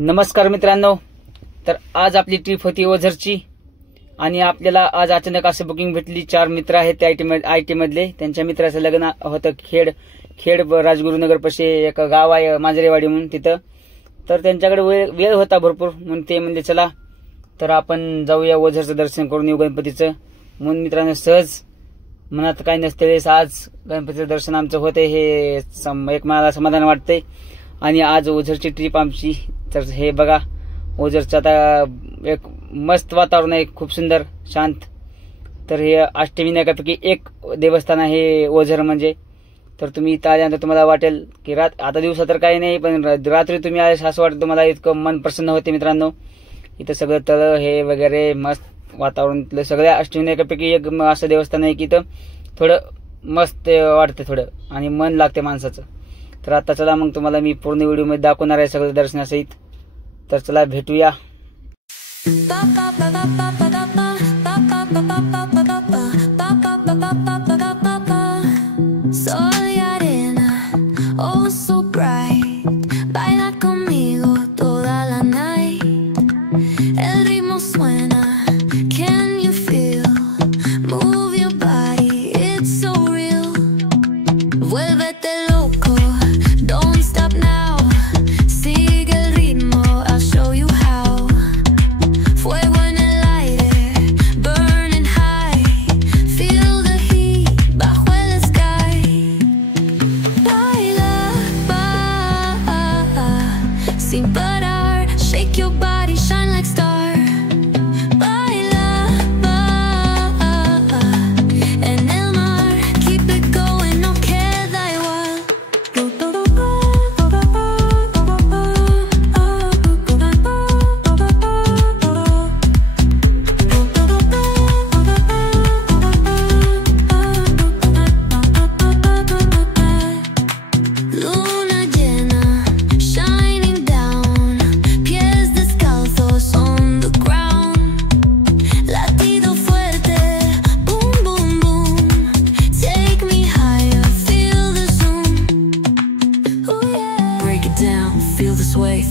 नमस्कार मित्रांनो, तर आज आपली ट्रिप होती ओझरची आणि आपल्याला आज अचानक असं बुकिंग भेटली। 4 मित्र आहेत आयटी मधले। त्यांच्या मित्राचं लग्न होतं खेड राजगुरुनगर पाशी एक गाव आहे मांजरेवाडी म्हणून तिथं। तर त्यांच्याकडे वेळ होता भरपूर म्हणून ते म्हणजे चला तर आपण जाऊया ओझरचं दर्शन करून येऊ गणपतीचं। म्हणून मित्रांनो सहज मनात काही नसते आज गणपतीचं दर्शन आमचं होते हे एक मला समाधान वाटतंय। आणि आज ओझरची ट्रिप आमची। तर हे बघा ओझरचं आता एक मस्त वातावरण आहे, खूप सुंदर शांत। तर हे अष्टविनायकापैकी एक देवस्थान आहे ओझर म्हणजे। तर तुम्ही इथं आल्यानंतर तुम्हाला वाटेल की आता दिवसा तर काही नाही पण रात्री तुम्ही आले असं वाटतं तुम्हाला इतकं मन प्रसन्न होते मित्रांनो। इथं सगळं तळ हे वगैरे मस्त वातावरण, सगळ्या अष्टविनायकापैकी एक असं देवस्थान आहे की इथं थोडं मस्त वाटतं थोडं आणि मन लागते माणसाचं। तर आता चला मग तुम्हाला मी पूर्ण व्हिडिओ मध्ये दाखवणार आहे सगळं दर्शनासहित। तर चला भेटूया।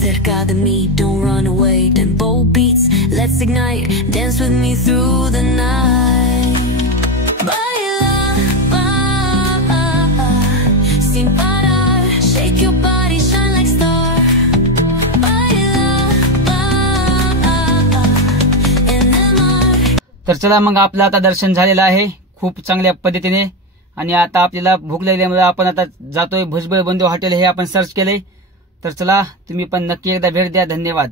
Cerca de mí, don't run away. Then bold beats, let's ignite. Dance with me through the night. Baila, baila, sin parar. Shake your body, shine like star. Baila, baila, in the mar. तर चला मग आपलं आता दर्शन झालेलं आहे खूप चांगल्या पद्धतीने। आणि आता आपल्याला भूक लागल्यामुळे आपण आता जातोय भुजबळ बंधू हॉटेल, हे आपण सर्च केलंय। तर चला तुम्ही पण नक्की एकदा भेट द्या। धन्यवाद।